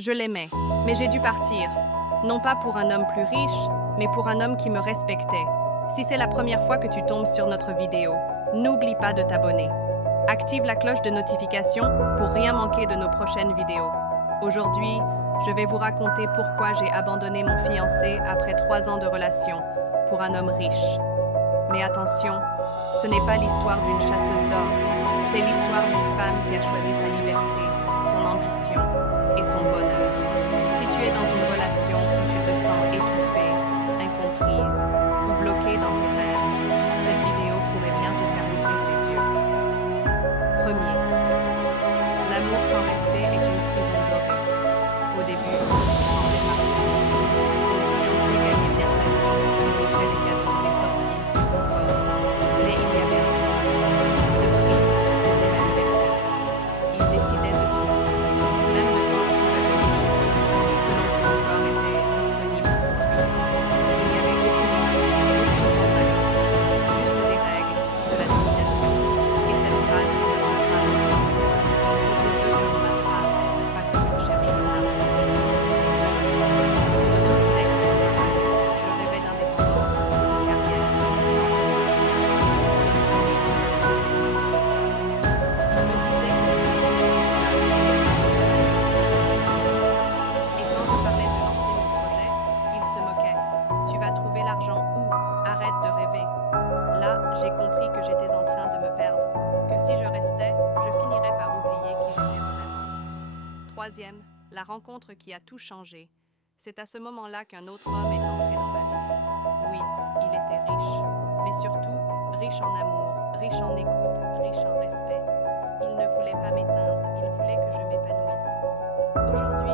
Je l'aimais, mais j'ai dû partir. Non pas pour un homme plus riche, mais pour un homme qui me respectait. Si c'est la première fois que tu tombes sur notre vidéo, n'oublie pas de t'abonner. Active la cloche de notification pour rien manquer de nos prochaines vidéos. Aujourd'hui, je vais vous raconter pourquoi j'ai abandonné mon fiancé après 3 ans de relation pour un homme riche. Mais attention, ce n'est pas l'histoire d'une chasseuse d'or, c'est l'histoire d'une femme qui a choisi sa liberté, son ambition et son bonheur. Si tu es dans une relation où tu te sens étouffée, incomprise ou bloquée dans tes rêves, cette vidéo pourrait bien te faire ouvrir les yeux. Premier, l'amour sans respect est une prison dorée. Au début, tu semblais parfait. Mon fiancé gagnait bien sa vie, il offrait des cadeaux, des sorties, du confort. Mais il y avait un prix. Ce prix, c'était la liberté. Il décidait de tout, même de quand je pouvais venir chez lui, selon si mon corps était disponible pour lui. Il n'y avait aucune limite, aucune tentation, juste des règles, de la domination, et cette phrase qui me rentra à l'automne. Je te veux comme ma femme, pas comme une chercheuse d'argent. Il refusait que je travaille. Je rêvais d'indépendance, de carrière, il me disait que c'était inacceptable. Et quand je parlais de lancer mon projet, il se moquait. Tu vas trouver l'argent où? Arrête de rêver. Là, j'ai compris que j'étais en train de me perdre, que si je restais, je finirais par oublier qui j'étais vraiment. Troisième, la rencontre qui a tout changé. C'est à ce moment-là qu'un autre homme est entré dans ma vie. Oui, il était riche, mais surtout riche en amour, riche en écoute, riche en respect. Il ne voulait pas m'éteindre, il voulait que je m'épanouisse. Aujourd'hui,